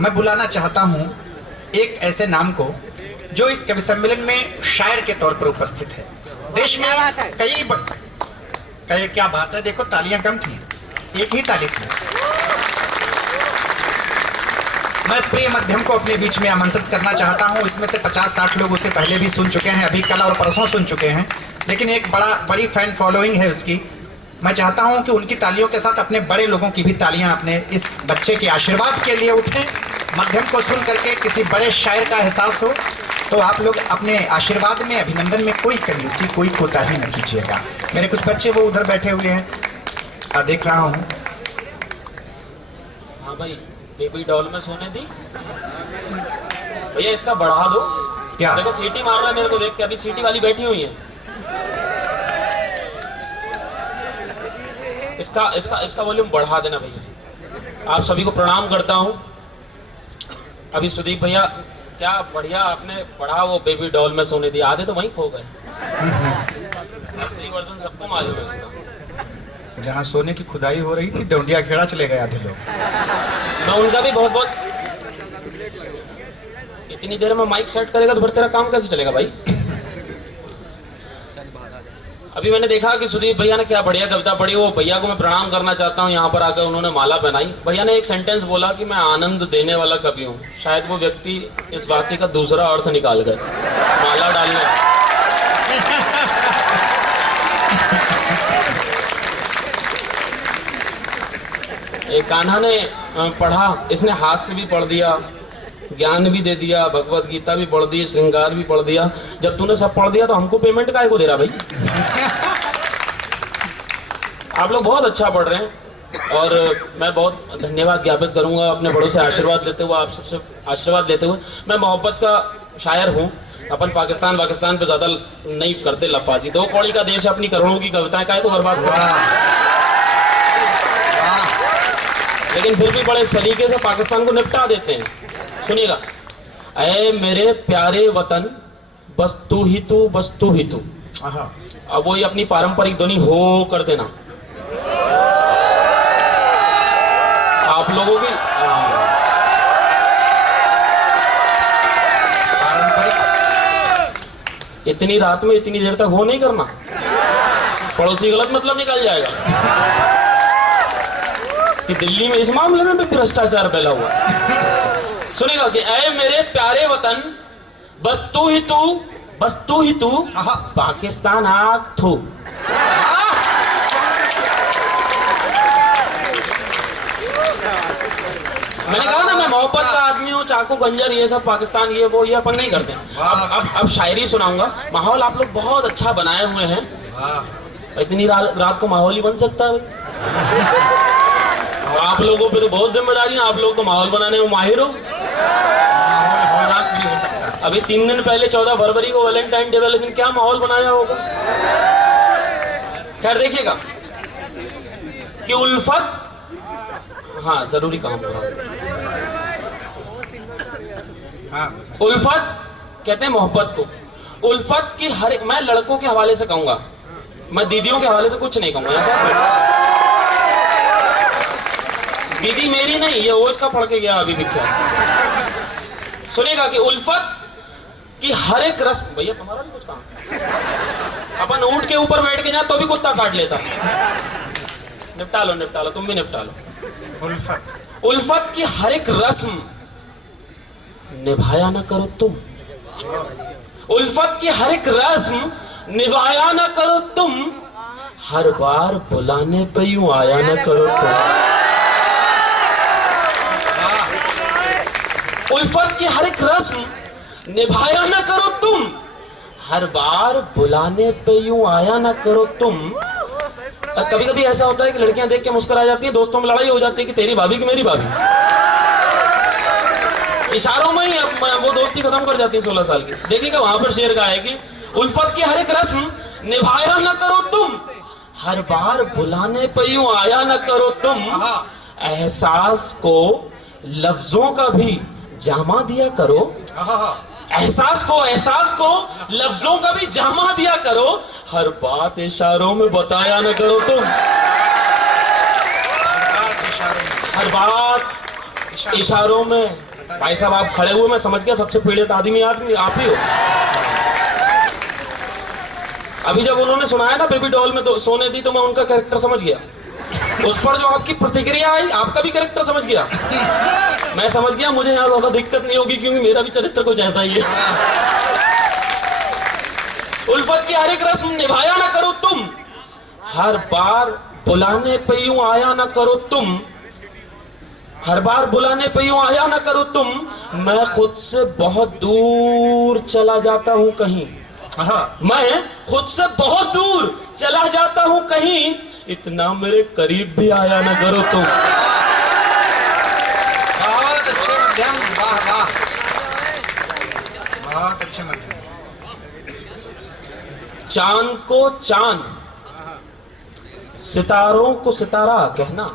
मैं बुलाना चाहता हूं एक ऐसे नाम को जो इस कवि सम्मेलन में शायर के तौर पर उपस्थित है। देश में कई क्या बात है, देखो तालियां कम थी, एक ही ताली थी। मैं प्रिय मध्यम को अपने बीच में आमंत्रित करना चाहता हूं। इसमें से 50-60 लोग उसे पहले भी सुन चुके हैं, अभी कल और परसों सुन चुके हैं, लेकिन एक बड़ी फैन फॉलोइंग है उसकी। मैं चाहता हूं कि उनकी तालियों के साथ अपने बड़े लोगों की भी तालियां अपने इस बच्चे के आशीर्वाद के लिए उठें। मध्यम को सुन करके किसी बड़े शायर का एहसास हो तो आप लोग अपने आशीर्वाद में, अभिनंदन में कोई कंजूसी, कोई कोताही न कीजिएगा। मेरे कुछ बच्चे वो उधर बैठे हुए हैं, देख रहा हूँ। हाँ भाई, बेबी डॉल में सोने दी भैया, इसका बढ़ा दो। क्या देखो सीटी मार रहा है मेरे को देख के, अभी सीटी वाली बैठी हुई है। इसका वॉल्यूम बढ़ा देना भैया। आप सभी को प्रणाम करता हूँ। अभी सुदीप भैया क्या बढ़िया आपने पढ़ा, वो बेबी डॉल में सोने दी, आधे तो वहीं खो गए। असली वर्जन सबको मालूम है इसका। जहाँ सोने की खुदाई हो रही थी डोंडिया खेड़ा चले गए आधे लोग। मैं उनका भी बहुत इतनी देर में माइक सेट करेगा तो फिर तेरा काम कैसे चलेगा भाई। अभी मैंने देखा कि सुदीप भैया ने क्या बढ़िया कविता पढ़ी। वो भैया को मैं प्रणाम करना चाहता हूँ। यहाँ पर आकर उन्होंने माला पहनाई। भैया ने एक सेंटेंस बोला कि मैं आनंद देने वाला कवि हूँ। शायद वो व्यक्ति इस वाक्य का दूसरा अर्थ निकाल गए, माला डालने। एक कान्हा ने पढ़ा, इसने हाथ से भी पढ़ दिया, ज्ञान भी दे दिया, भगवत गीता भी पढ़ दी, श्रृंगार भी पढ़ दिया। जब तूने सब पढ़ दिया तो हमको पेमेंट काहे को दे रहा भाई। आप लोग बहुत अच्छा पढ़ रहे हैं और मैं बहुत धन्यवाद ज्ञापित करूंगा अपने बड़ों से आशीर्वाद लेते हुए, आप सबसे आशीर्वाद लेते हुए। मैं मोहब्बत का शायर हूँ। अपन पाकिस्तान पे ज्यादा नहीं करते लफाजी। 2 कौड़ी का देश, अपनी करोड़ों की कविताएं काहे को बर्बाद कर, लेकिन फिर भी बड़े सलीके से पाकिस्तान को निपटा देते हैं। सुनिएगा, ऐ मेरे प्यारे वतन बस तू ही तू, बस तू ही तू। अब वही अपनी पारंपरिक ध्वनि हो कर देना आप लोगों की। इतनी रात में इतनी देर तक हो नहीं करना, पड़ोसी गलत मतलब निकल जाएगा कि दिल्ली में इस मामले में भी भ्रष्टाचार फैला हुआ। सुनेगा कि ऐ मेरे प्यारे वतन बस तू ही तू, बस तू ही तू, पाकिस्तान आग थू। मैंने कहा ना मैं मोहब्बत का आदमी हूँ। चाकू गंजर ये सब पाकिस्तान ये वो ये अपन नहीं करते। अब शायरी सुनाऊंगा। माहौल आप लोग बहुत अच्छा बनाए हुए हैं। इतनी रात को माहौल ही बन सकता है भाई। आप लोगों पे तो बहुत जिम्मेदारी है। आप लोग तो माहौल बनाने में माहिर हो। अभी 3 दिन पहले 14 फरवरी को वैलेंटाइन डे वाले दिन क्या माहौल बनाया होगा। खैर देखिएगा कि उल्फत, हाँ जरूरी काम हो रहा है। उल्फत कहते हैं मोहब्बत को। उल्फत की हर एक, मैं लड़कों के हवाले से कहूंगा, मैं दीदियों के हवाले से कुछ नहीं कहूंगा। ऐसा दीदी मेरी नहीं, ये ओज का पढ़ के गया अभी विख्यात। सुनेगा कि उल्फत की हर एक रस्म, भैया तुम्हारा भी कुछ काम, अपन ऊंट के ऊपर बैठ के जाए तो भी कुत्ता काट लेता। निपटा लो, तुम भी निपटा लो। उल्फत की हर एक रस्म निभाया ना करो तुम। उल्फत की हर एक रस्म निभाया ना करो तुम, हर बार बुलाने पे यूं आया ना करो तुम। उल्फत की हर एक रस्म निभाया ना करो तुम, हर बार बुलाने पे यूं आया ना करो तुम। कभी कभी ऐसा होता है कि लड़कियां देख के मुस्कुरा जाती हैं, दोस्तों में लड़ाई हो जाती है कि तेरी भाभी की मेरी भाभी। इशारों में ही वो दोस्ती खत्म कर जाती है 16 साल की। देखिएगा वहां पर शेर का है कि उल्फत की हर एक रस्म निभाया ना करो तुम, हर बार बुलाने पे यूं आया ना करो तुम। एहसास को लफ्जों का भी जामा दिया करो। एहसास को लफ्जों का भी जामा दिया करो, हर बात इशारों में बताया न करो तुम। हर बात इशारों में भाई साहब आप खड़े हुए, मैं समझ गया सबसे पीड़ित आदमी आप ही हो। अभी जब उन्होंने सुनाया ना बेबी डॉल में तो सोने दी, तो मैं उनका कैरेक्टर समझ गया। उस पर जो आपकी प्रतिक्रिया आई, आपका भी कैरेक्टर समझ गया। मैं समझ गया मुझे यहाँ ज्यादा दिक्कत नहीं होगी, क्योंकि मेरा भी चरित्र कुछ ऐसा ही है। उल्फत की हर एक रस्म निभाया ना करो तुम, हर बार बुलाने पे यूं आया ना करो तुम, हर बार बुलाने पे यूं आया ना करो तुम, मैं खुद से बहुत दूर चला जाता हूं कहीं, मैं खुद से बहुत दूर चला जाता हूं कहीं, इतना मेरे करीब भी आया ना करो तुम। बहुत अच्छे मध्यम, वाह वाह, बहुत अच्छे मध्यम। चांद को चांद, सितारों को सितारा कहना,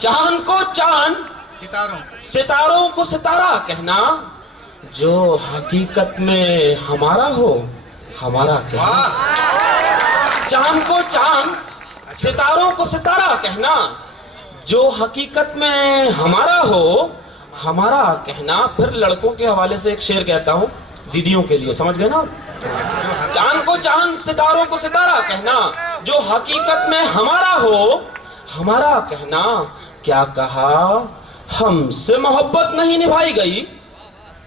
चांद को चांद, सितारों को सितारा कहना, जो हकीकत में हमारा हो हमारा कहना। चांद को चांद, सितारों को सितारा कहना, जो हकीकत में हमारा हो हमारा कहना। फिर लड़कों के हवाले से एक शेर कहता हूं, दीदियों के लिए, समझ गए ना? चांद को चांद, सितारों को सितारा कहना, जो हकीकत में हमारा हो हमारा कहना। क्या कहा हमसे मोहब्बत नहीं निभाई गई,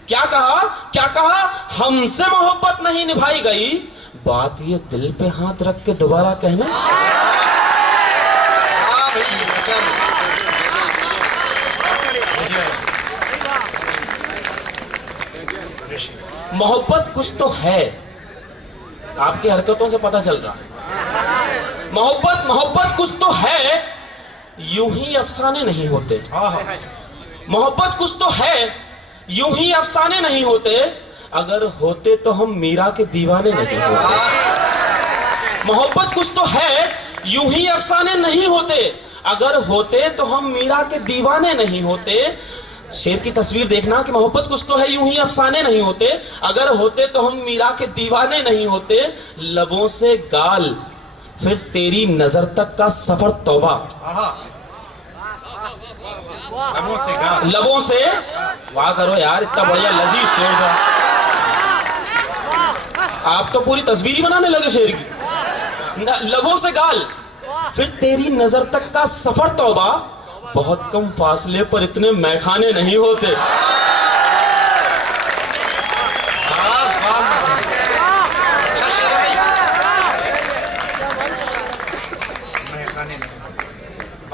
क्या कहा हमसे मोहब्बत नहीं निभाई गई, बात ये दिल पे हाथ रख के दोबारा कहना। मोहब्बत कुछ तो है, आपकी हरकतों से पता चल रहा है। मोहब्बत कुछ तो है, यूं ही अफसाने नहीं होते। मोहब्बत कुछ तो है, यूं ही अफसाने नहीं होते, अगर होते तो हम मीरा के दीवाने नहीं होते। मोहब्बत कुछ तो है, यूं ही अफसाने नहीं होते, अगर होते तो हम मीरा के दीवाने नहीं होते। शेर की तस्वीर देखना कि मोहब्बत कुछ तो है, यूं ही अफसाने नहीं होते, अगर होते तो हम मीरा के दीवाने नहीं होते। लबों से गाल, फिर तेरी नजर तक का सफर तौबा। लबों से वाह करो यार, इतना बढ़िया लजीज शेर था। आप तो पूरी तस्वीर ही बनाने लगे शेर की। लबों से गाल, फिर तेरी नजर तक का सफर तौबा, बहुत कम फासले पर इतने मैखाने नहीं होते।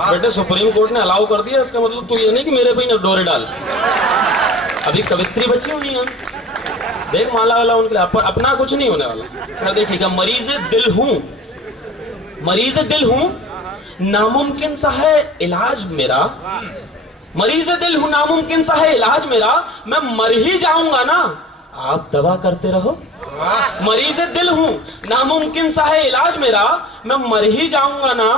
बेटे सुप्रीम कोर्ट ने अलाउ कर दिया, इसका मतलब तू ये नहीं कि मेरे पे ही डोरे डाल। अभी कवित्री बची हुई है, देख माला वाला उनके लिए अपना कुछ नहीं होने वाला। देखिएगा, मरीज दिल हूं नामुमकिन सा है इलाज मेरा, मरीज दिल हूं नामुमकिन सा है इलाज मेरा, मैं मर ही जाऊंगा ना आप दवा करते रहो। मरीज दिल हूं नामुमकिन सा है इलाज मेरा, मैं मर ही जाऊंगा ना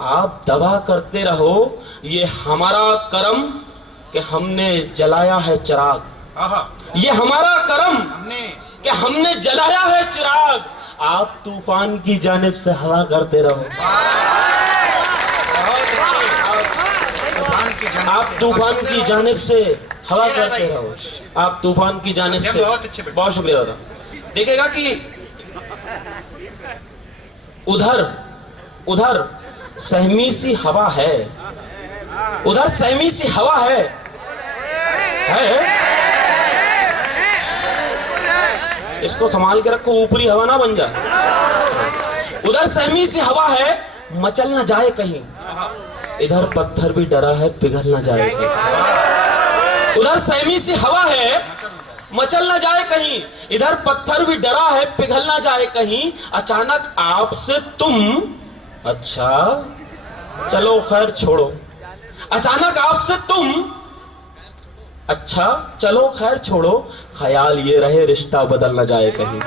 आप दवा करते रहो। ये हमारा करम कि हमने जलाया है चिराग, ये हमारा करम कि हमने जलाया है चिराग, आप तूफान की जानिब से हवा करते रहो। आप तूफान की जानिब से हवा करते रहो, आप तूफान की जानिब से। बहुत शुक्रिया दादा। देखिएगा कि उधर सहमी सी हवा है, उधर सहमी सी हवा है। इसको संभाल के रखो, ऊपरी हवा ना बन जाए। उधर सहमी सी हवा है, मचल ना जाए कहीं, इधर पत्थर भी डरा है पिघल ना जाए कहीं। उधर सहमी सी हवा है, मचल ना जाए कहीं, इधर पत्थर भी डरा है पिघल ना जाए कहीं। अचानक आपसे तुम, अच्छा चलो खैर छोड़ो, अचानक आपसे तुम, अच्छा चलो खैर छोड़ो, ख्याल ये रहे रिश्ता बदल ना जाए कहीं।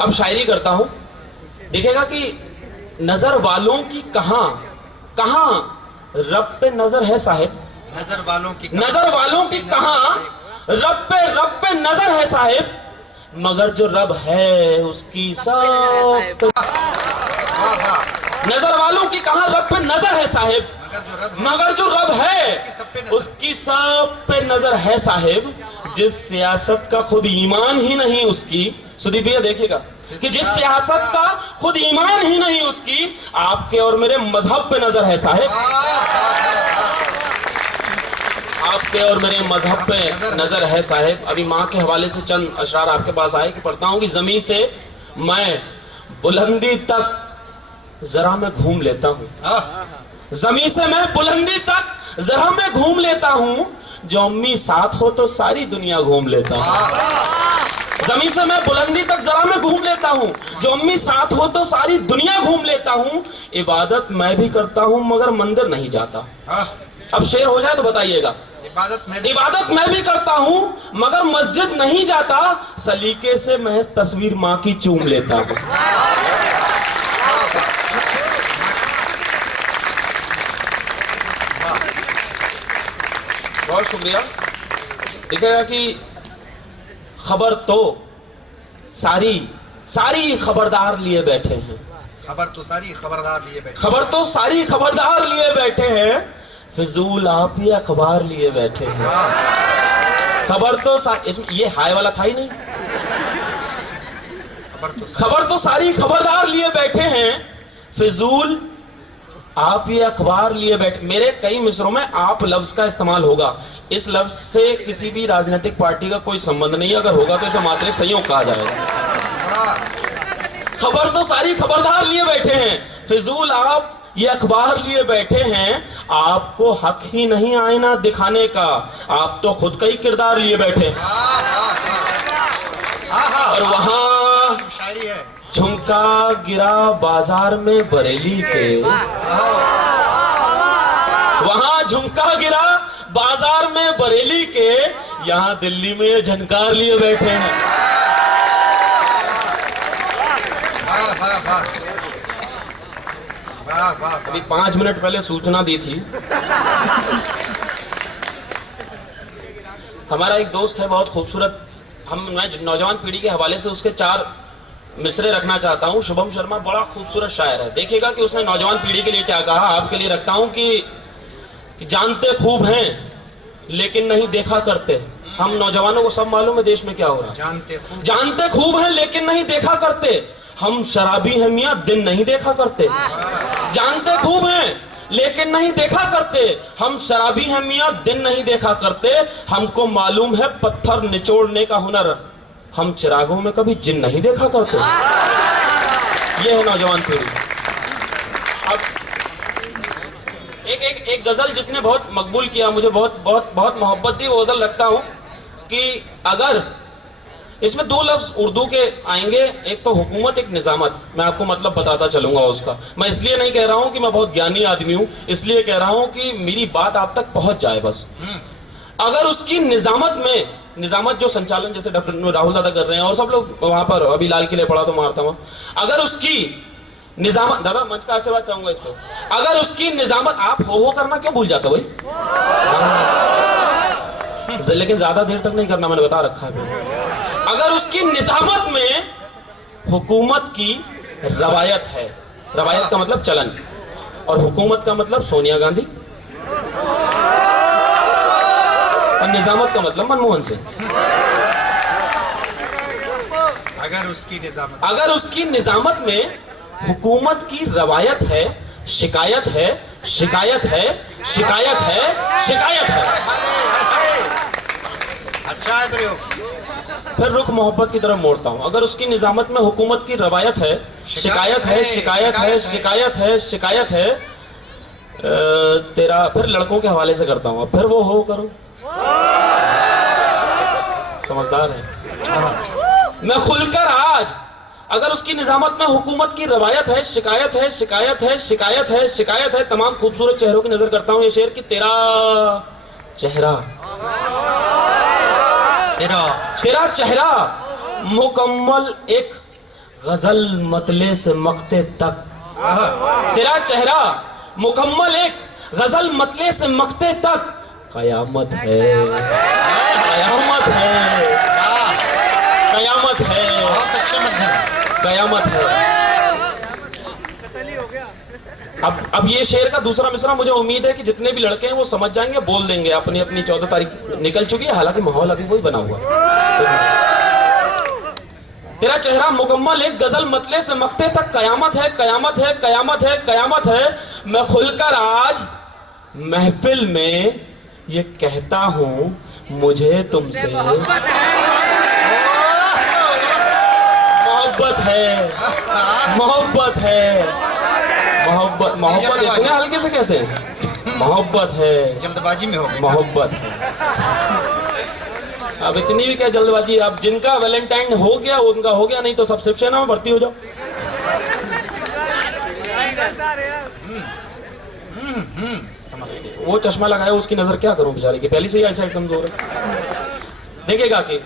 अब शायरी करता हूं, देखिएगा कि नजर वालों की कहां रब पे नजर है साहिब, नजर वालों की कहां रब पे नजर है साहिब, मगर जो रब है उसकी सब। नजर वालों की कहां साहेब, मगर जो रब है उसकी सब पे नजर है साहेब। जिस सियासत का खुद ईमान ही नहीं उसकी, सुदीप भैया देखिएगा कि जिस सियासत का खुद ईमान ही नहीं उसकी, आपके और मेरे मजहब पे नजर है साहेब। आपके और मेरे मजहब पे नजर है साहेब। अभी माँ के हवाले से चंद अशरार आपके पास आए कि पढ़ता हूँ कि जमीन से मैं बुलंदी तक जरा मैं घूम लेता हूँ, जमीन से मैं बुलंदी तक जरा मैं घूम लेता हूँ, जो अम्मी साथ हो तो सारी दुनिया घूम लेता हूँ। जमीन से मैं बुलंदी तक जरा मैं घूम लेता हूँ, जो अम्मी साथ हो तो सारी दुनिया घूम लेता हूँ। इबादत मैं भी करता हूँ मगर मंदिर नहीं जाता। अब शेर हो जाए तो बताइएगा। इबादत मैं भी करता हूँ मगर मस्जिद नहीं जाता, सलीके से महज तस्वीर माँ की चूम लेता हूँ। बहुत शुक्रिया। दिखेगा कि खबर तो सारी खबरदार लिए बैठे हैं, खबर तो सारी खबरदार लिए बैठे, खबर तो सारी खबरदार लिए बैठे हैं, फिजूल आप ही अखबार लिए बैठे हैं। खबर तो इसमें ये हाय वाला था ही नहीं। खबर तो सारी खबरदार लिए बैठे हैं, फिजूल आप ये अखबार लिए बैठे। मेरे कई मिसरों में आप लफ्ज का इस्तेमाल होगा। इस लफ्ज से किसी भी राजनीतिक पार्टी का कोई संबंध नहीं है, अगर होगा तो इसे मात्र एक संयोग कहा जाएगा। खबर तो सारी खबरदार लिए बैठे हैं, फिजूल आप ये अखबार लिए बैठे हैं। आपको हक ही नहीं आईना दिखाने का, आप तो खुद का ही किरदार लिए बैठे हैं। और वहां शायरी है, झुमका गिरा बाजार में बरेली के, वहां झुमका गिरा बाजार में बरेली के, यहां दिल्ली में झनकार लिए बैठे हैं। अभी 5 मिनट पहले सूचना दी थी। हमारा एक दोस्त है बहुत खूबसूरत, मैं नौजवान पीढ़ी के हवाले से उसके 4 मिसरे रखना चाहता हूं। शुभम शर्मा बड़ा खूबसूरत शायर है। देखिएगा कि उसने नौजवान पीढ़ी के लिए क्या कहा। आपके लिए रखता हूं कि जानते खूब हैं लेकिन नहीं देखा करते। हम नौजवानों को सब मालूम है देश में क्या हो रहा है। जानते खूब हैं लेकिन नहीं देखा करते, हम शराबी हैं मियां दिन नहीं देखा करते। जानते खूब हैं लेकिन नहीं देखा करते, हम शराबी हैं मियां दिन नहीं देखा करते। हमको मालूम है पत्थर निचोड़ने का हुनर, हम चिरागों में कभी जिन नहीं देखा करते। ये है नौजवान पीढ़ी। अब एक गजल जिसने बहुत मकबूल किया, मुझे बहुत मोहब्बत दी, वो गजल लगता हूं कि अगर इसमें 2 लफ्ज उर्दू के आएंगे, एक तो हुकूमत, एक निजामत। मैं आपको मतलब बताता चलूंगा उसका। मैं इसलिए नहीं कह रहा हूं कि मैं बहुत ज्ञानी आदमी हूं, इसलिए कह रहा हूं कि मेरी बात आप तक पहुंच जाए बस। अगर उसकी निजामत में, निजामत जो संचालन जैसे डॉक्टर राहुल दादा कर रहे हैं और सब लोग वहां पर, अभी लाल किले पड़ा तो मारता हूं, अगर उसकी निजामत, दादा मंच का आशीर्वाद चाहूंगा इस पर, अगर उसकी निजामत, आप हो करना क्यों भूल जाते हो भाई? लेकिन ज्यादा देर तक नहीं करना, मैंने बता रखा है। अगर उसकी निजामत में हुकूमत की रवायत है, रवायत का मतलब चलन, और हुकूमत का मतलब सोनिया गांधी, और निजामत का मतलब मनमोहन सिंह। अगर उसकी निजामत में हुकूमत की रवायत है, शिकायत है, शिकायत है, शिकायत है, शिकायत है। अच्छा है प्रयोग। फिर रुख मोहब्बत की तरफ मोड़ता हूं। अगर उसकी निजामत में हुकूमत की रवायत है, शिकायत है, शिकायत है, शिकायत है, शिकायत है, तेरा, फिर लड़कों के हवाले से करता हूं। फिर वो हो करो, समझदार है। मैं खुलकर आज, अगर उसकी निजामत में हुकूमत की रवायत है, शिकायत है, शिकायत है, शिकायत है, शिकायत है, तमाम खूबसूरत चेहरों की नजर करता हूं ये शेर कि तेरा चेहरा, तेरा चेहरा मुकम्मल एक गजल मतले से मकते तक, तेरा चेहरा मुकम्मल एक गजल मतले से मकते तक कयामत है, कयामत है, कयामत है, बहुत अच्छे मध्यम, कयामत है। अब ये शेर का दूसरा मिसरा मुझे उम्मीद है कि जितने भी लड़के हैं वो समझ जाएंगे, बोल देंगे। अपनी अपनी 14 तारीख निकल चुकी है, हालांकि माहौल अभी वही बना हुआ। तेरा चेहरा मुकम्मल एक गजल मतले से मकते तक कयामत है, कयामत है, कयामत है, कयामत है। मैं खुलकर आज महफिल में ये कहता हूँ, मुझे तुमसे मोहब्बत है, मोहब्बत है, मोहब्बत। मोहब्बत इतने हल्के से कहते हैं, मोहब्बत है, जल्दबाजी में हो गई। मोहब्बत है। अब इतनी भी क्या जल्दबाजी। अब जिनका वैलेंटाइन हो गया उनका हो गया, नहीं तो सब शिवसेना में भर्ती हो जाओ। वो चश्मा लगाया, उसकी नजर क्या करूं बेचारे की, पहले से ही आईसाइट कमजोर है। देखिएगा कि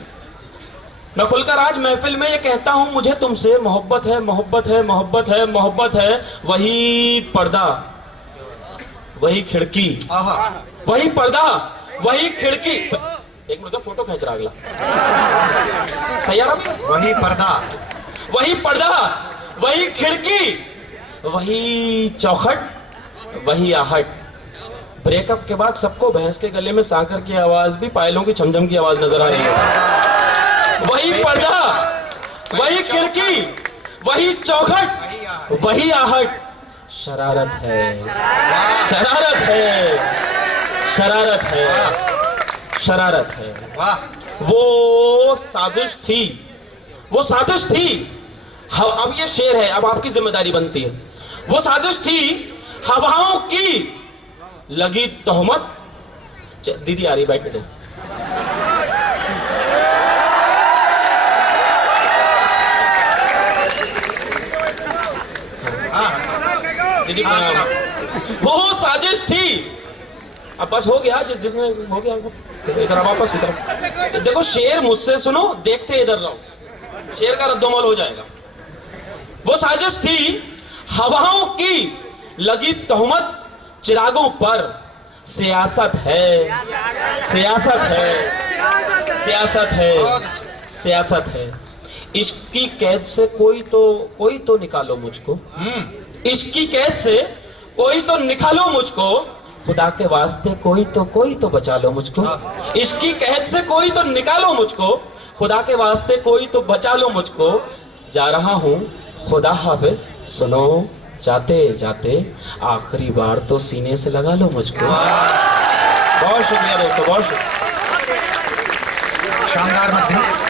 मैं खुलकर आज महफिल में ये कहता हूं, मुझे तुमसे मोहब्बत है, मोहब्बत है, मोहब्बत है, मोहब्बत है। वही पर्दा, वही खिड़की, वही पर्दा, वही खिड़की। एक मिनट, फोटो खींच रहा अगला, सही आ रहा भैया? वही पर्दा, वही पर्दा, वही खिड़की, वही चौखट, वही आहट। ब्रेकअप के बाद सबको भैंस के गले में साकर की आवाज भी पायलों की छमछम की आवाज नजर आ रही है। वही पर्दा, वही खिड़की, वही चौखट, वही आहट। शरारत है, शरारत है, शरारत है, शरारत है। वो साजिश थी, वो साजिश थी। अब ये शेर है, अब आपकी जिम्मेदारी बनती है। वो साजिश थी हवाओं की लगी तोहमत। दीदी आ रही, बैठ दो। दीदी वो साजिश थी। अब बस हो गया, जिसने हो गया इधर वापस इधर देखो। शेर मुझसे सुनो, देखते इधर रहो, शेर का रद्दोमल हो जाएगा। वो साजिश थी हवाओं की लगी तोहमत, चिरागों पर सियासत है, सियासत है, सियासत है, सियासत है। इश्क की कैद से कोई तो निकालो मुझको, इश्क की कैद से कोई तो निकालो मुझको। खुदा के वास्ते कोई तो बचा लो मुझको। इश्क की कैद से कोई तो निकालो मुझको, खुदा के वास्ते कोई तो बचा लो मुझको। जा रहा हूँ, खुदा हाफिज। सुनो, जाते जाते आखिरी बार तो सीने से लगा लो मुझको। बहुत शुक्रिया दोस्तों, बहुत शुक्रिया। शानदार मध्यम।